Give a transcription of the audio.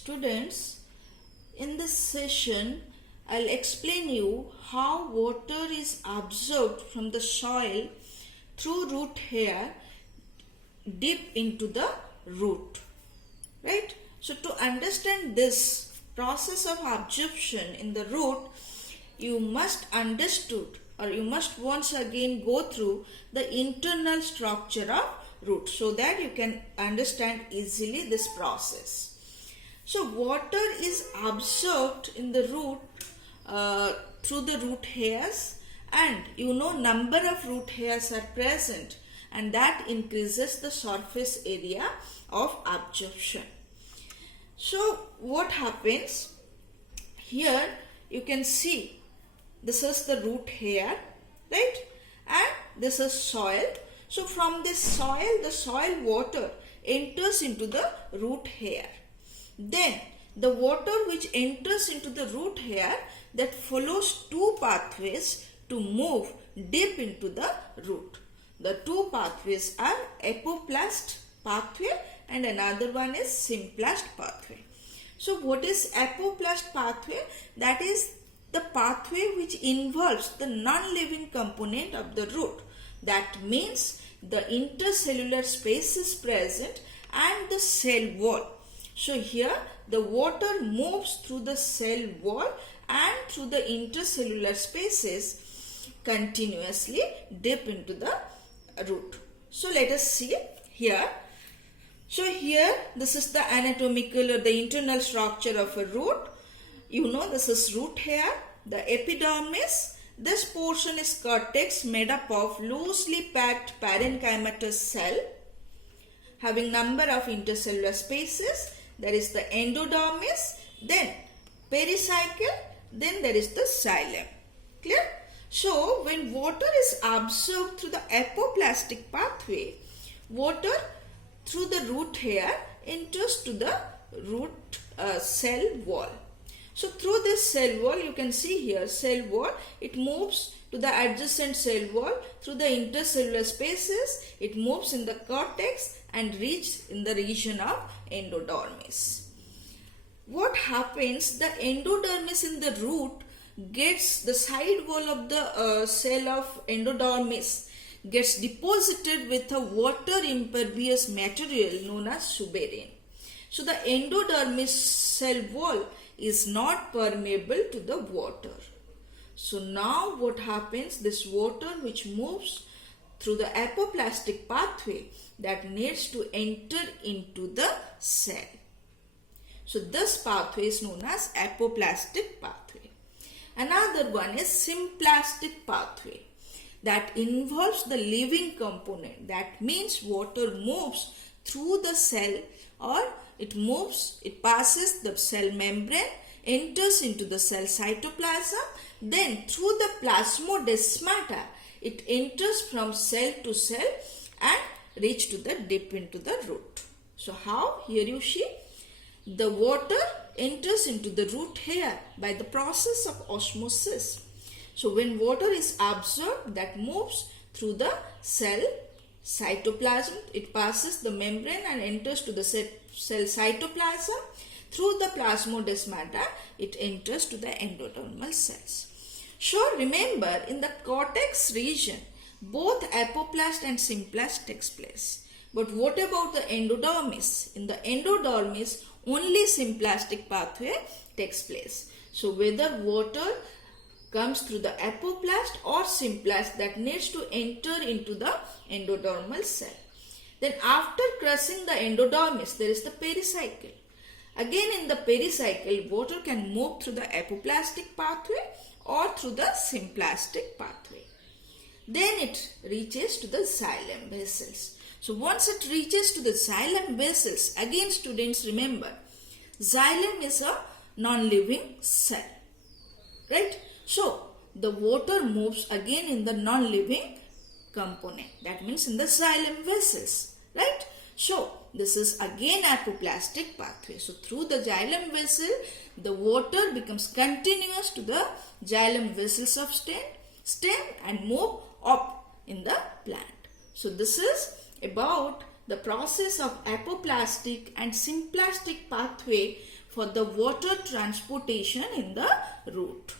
Students, in this session, I'll explain you how water is absorbed from the soil through root hair deep into the root. Right? So to understand this process of absorption in the root, you must once again go through the internal structure of root so that you can understand easily this process. So water is absorbed in the root through the root hairs, and number of root hairs are present, and that increases the surface area of absorption. So what happens here, you can see this is the root hair, right, and this is soil. So from this soil, the soil water enters into the root hair. Then the water which enters into the root hair, that follows two pathways to move deep into the root. The two pathways are Apoplast pathway and another one is Symplast pathway. So what is Apoplast pathway? That is the pathway which involves the non-living component of the root. That means the intercellular space is present and the cell wall. So here the water moves through the cell wall and through the intercellular spaces continuously deep into the root. So let us see here. So here this is the anatomical or the internal structure of a root. This is root hair, the epidermis. This portion is cortex made up of loosely packed parenchymatous cell having number of intercellular spaces. There is the endodermis, then pericycle, then there is the xylem. Clear? So when water is absorbed through the apoplastic pathway, water through the root hair enters to the root cell wall. So through this cell wall, you can see here cell wall, it moves to the adjacent cell wall through the intercellular spaces, it moves in the cortex and reaches in the region of endodermis. What happens? The endodermis in the root gets the side wall of the cell of endodermis gets deposited with a water impervious material known as suberin. So the endodermis cell wall is not permeable to the water. So now what happens? This water which moves through the apoplastic pathway, that needs to enter into the cell. So this pathway is known as apoplastic pathway. Another one is symplastic pathway, that involves the living component. That means water moves through the cell, or it passes the cell membrane, enters into the cell cytoplasm, then through the plasmodesmata, it enters from cell to cell and reach to the deep into the root. So how? Here you see the water enters into the root hair by the process of osmosis. So when water is absorbed, that moves through the cell cytoplasm, it passes the membrane and enters to the cell cytoplasm. Through the plasmodesmata, it enters to the endodermal cells. So remember, in the cortex region, both apoplast and symplast takes place. But what about the endodermis? In the endodermis, only symplastic pathway takes place. So whether water comes through the apoplast or symplast, that needs to enter into the endodermal cell. Then after crossing the endodermis, there is the pericycle. Again in the pericycle, water can move through the apoplastic pathway or through the symplastic pathway. Then it reaches to the xylem vessels. So once it reaches to the xylem vessels, again students remember, xylem is a non-living cell. Right? So the water moves again in the non-living component. That means in the xylem vessels. Right? So this is again apoplastic pathway. So through the xylem vessel, the water becomes continuous to the xylem vessels of stem and move up in the plant. So this is about the process of apoplastic and symplastic pathway for the water transportation in the root.